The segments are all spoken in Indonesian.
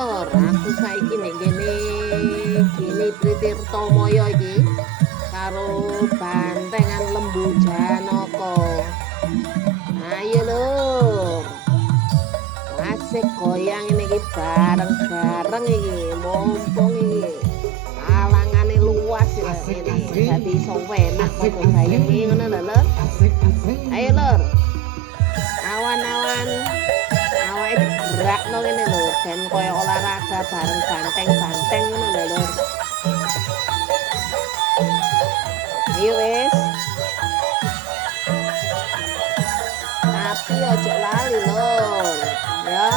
lur, aku saiki nek kene gini Tritirtamaya iki karo bantengan Lembu Janaka. Ayo lur. Asik goyang ini iki bareng-bareng iki, mumpung iki alangane luas ini. Dadi iso enak kok bayang iki ngono lho lur. Ayo lur. Awan-awan awake digerakno kene lho, ben koyo olahraga bareng banteng-banteng ngono lho lur. Ayo wis. Tapi ojo lali lur. Ya.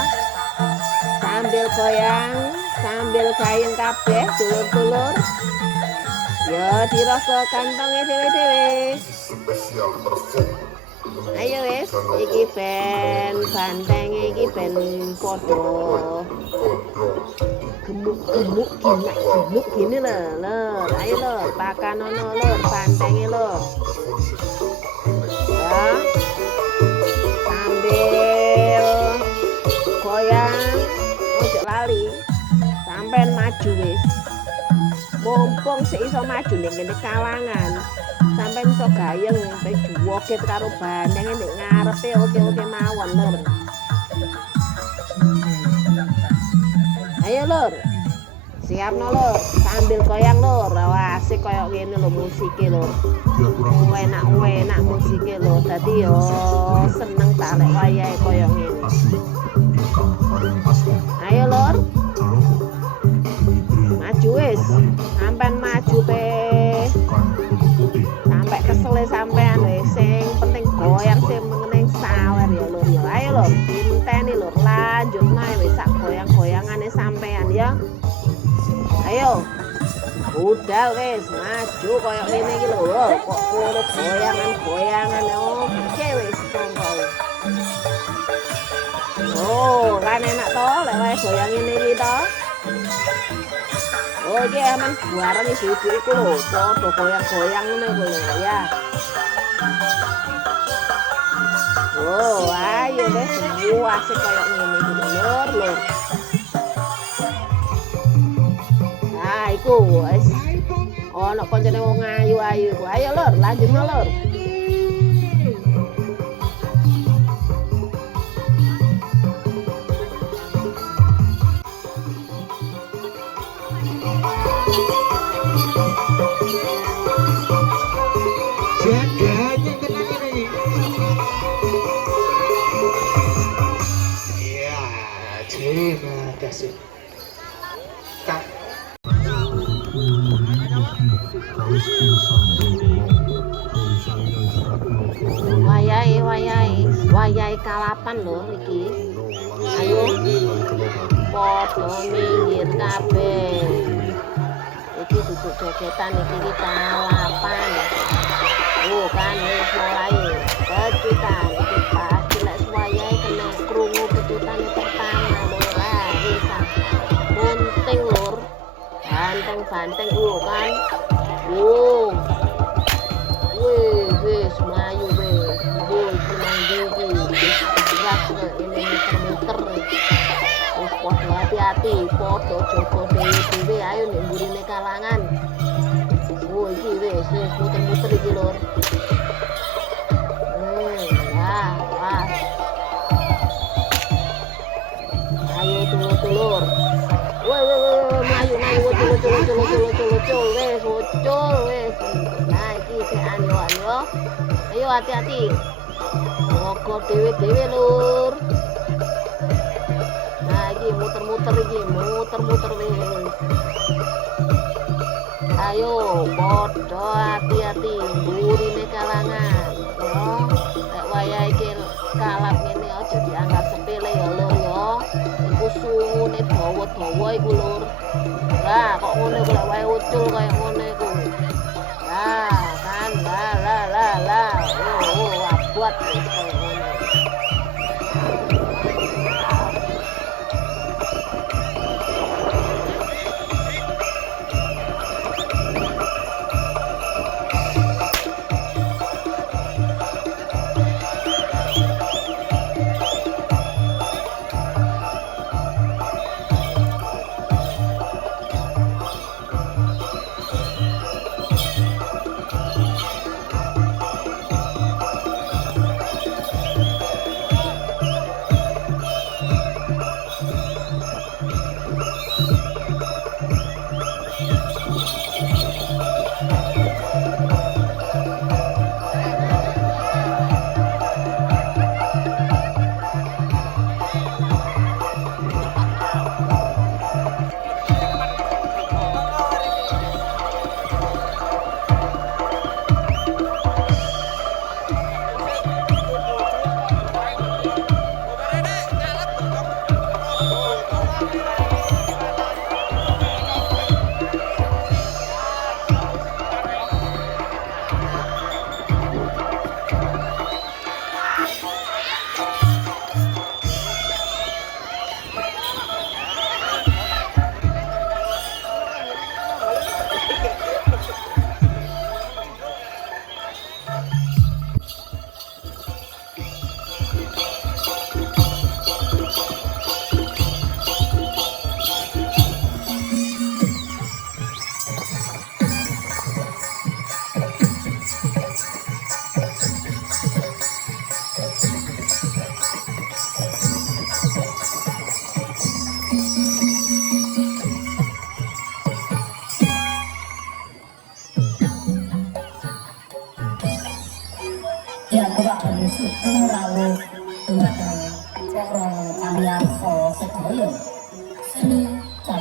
Sambil goyang, sambil gayeng kabeh dulur-dulur. Ya dirasa kantonge dhewe-dhewe. Ayo wis, iki ben bantenge iki ben padha gemuk-gemuk ginak-ginuk gini lho, lur. Ayo lur, pakanono lur bantenge lur. Ya. Sambil goyang ojo lali. Sampeyan maju wis. Mumpung sik iso maju ning kene kalangan. Sampai iso gayeng sampai joget karo bandeng nek ngarepe oke-oke mawon lur. Ayo lur. Siapno lur, sambil goyang lur. Wah, asik koyo ngene lho musike lur. Enak-enak musike lur. Dadi yo seneng tak lek wayahe koyo ngene. Ayo lur. Maju wis. Sampeyan maju pe. Sampai kesel sampean wis sing penting goyang sing meneng sawer ya lur ya. Ayo lur, dinteni lur, lanjut nae wis sak goyang-goyangane sampean ya. Ayo. Budal wis maju koyo ngene iki lho. Kok kono goyangan-goyangan oke wis tongkol. Oh, kan enak to lek wae goyang ngene iki to. Oh, iki aman bareng ibu-ibu iku lho, padha goyang-goyang ngene iku lho ya. Oh, ayo wis asik koyo ngene iki lur, lur. Nah, iku wis ono kancane wong ayu-ayu iku. Ayo lur, lanjutno lur. Jaganya tenang ini. Ya, terima kasih. Kak. Wayahe kalapan lur iki. Ayo. Padha minggir kabeh. Iki duduk jogetan iki kalapan. Oh kan wis mulai kejutan iki pasti lek wayahe kena krungu kejutane pertama lur. Lah wis munting lur. Banteng-banteng kan. Wis mlayu wis. Senang iki. Gerak ini muter-muter. Wis padha hati-hati, padha jaga dhewe-dhewe ayo nek mburine kalangan. Oh iki wis muter-muter iki lur. Wah. Ayo dulur-dulur. Mlayu ucul wis. Nah iki sekan yo. Ayo hati-hati. Jaga dhewe-dhewe lur. Nah iki muter-muter wis. Ayo padha hati-hati mburine kalangan. Yo, nek wayahe iki kalap ngene aja dianggap sepele ya lur ya. Iku sungune dawa-dawa iku lur. Lah kok ngene kok lek wae ucul kaya ngene iku. Lah kan lah. Oh abot wis kaya ngene.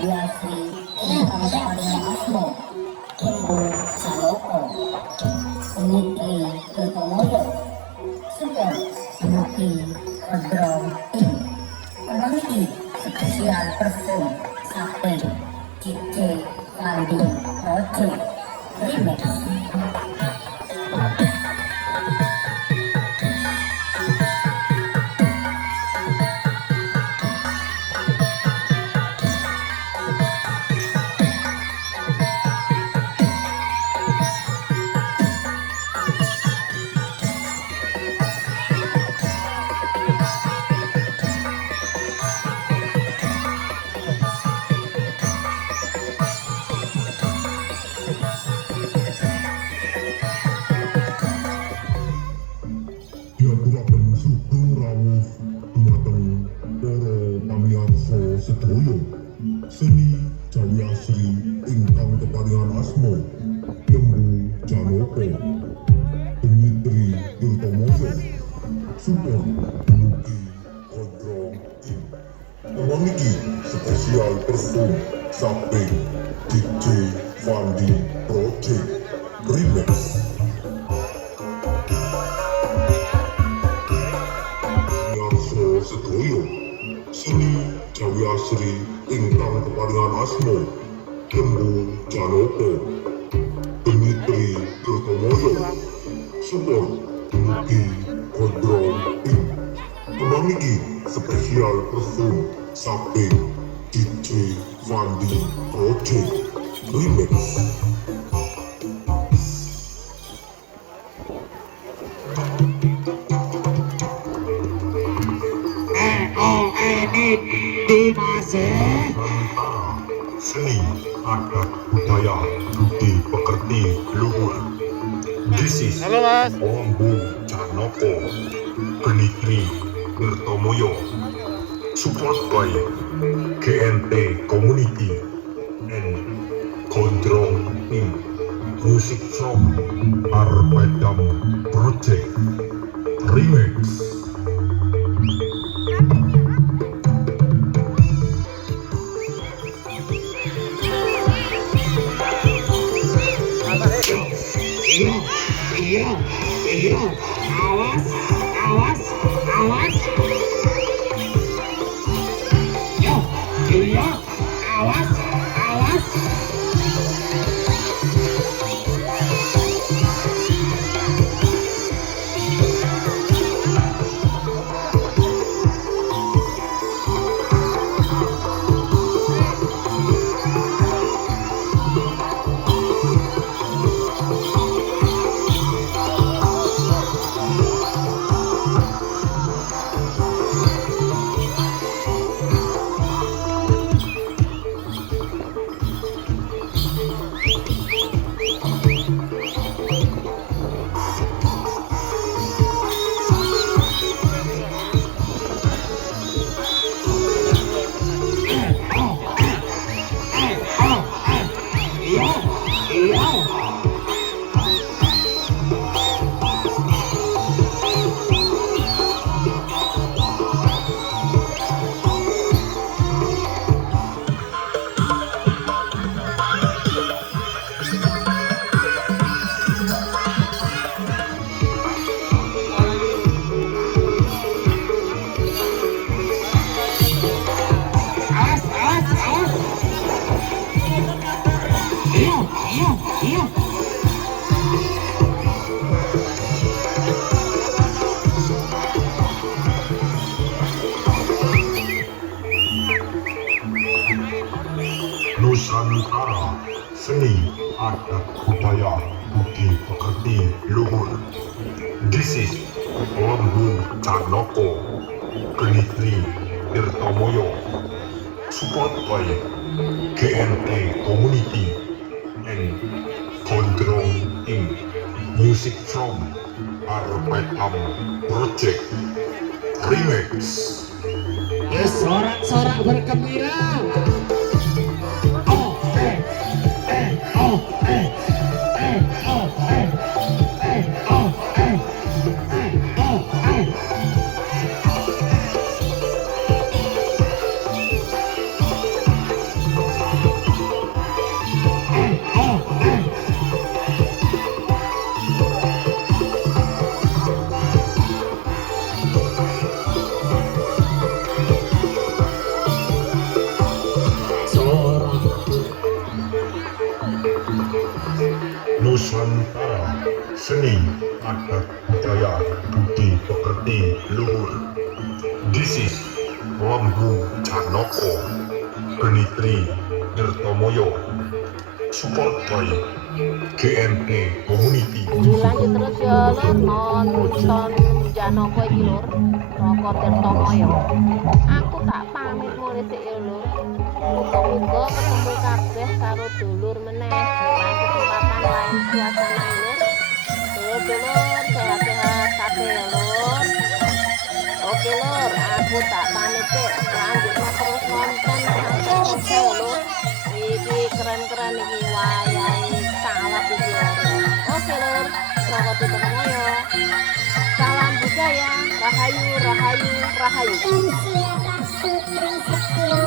Jawiasri ingkang kaparingan asma Lembu Saloko Sumitri Tirtomoyo Super Dumugi Kodrong Ing Community Spesial Perform Sape DJ Fandi Project Remix. Diaturaken sugeng rawuh dumateng para pamirsa sedaya seni Jawiasri ingkang keparingan asma Lembu Janaka Dimitri Tirtomoyo Super Dumugi Kodrong Ing Kembang iki spesial perform Sape DJ Fandi Project Remix. Sedaya seni Jawiasri ingkang keparingan asma Lembu Janaka Dimitri Tirtomoyo Super Dumugi Kodrong Ing Kembang iki spesial perform Sape DJ Fandi Project Remix. Seni, adat, budaya, budi pekerti, luhur. This is Halo Mas. Lembu Janaka Dimitri Tirtomoyo. Support by GNT Community and Gondrong Ing. Music from Arpedam Project Remix. Awas, awas, awas. Yo, awas, awas. Nusantara, seni, adat, budaya, budi pekerti, luhur. This is Lembu Janaka Dimitri Tirtomoyo. Support by GNT Community and Gondrong Ing. Music from Arpedam Project Remix. Sorak-sorak bergembira. seni, adat, budaya, budi pekerti luhur. This is Lambung Janoko, Genitri Tirtomoyo, support by GNT Community. Dilanjut terus ya lur, nonton Janoko iki lur, Roko Tirtomoyo. Aku tak pamit mulih sik ya lur. Muga-muga ketemu kabeh karo dulur meneh lain kesempatan lain suasana lur. Dulur sehat-sehat kabeh ya lur. Oke lur, aku tak pamit sik. Lanjut terus nonton sampai selesai lur. Iki keren-keren iki wayahe kawat iki lur. Oke lur, Roko Tirtomoyo. Salam budaya, rahayu, rahayu, rahayu. Siapa sutra sekilo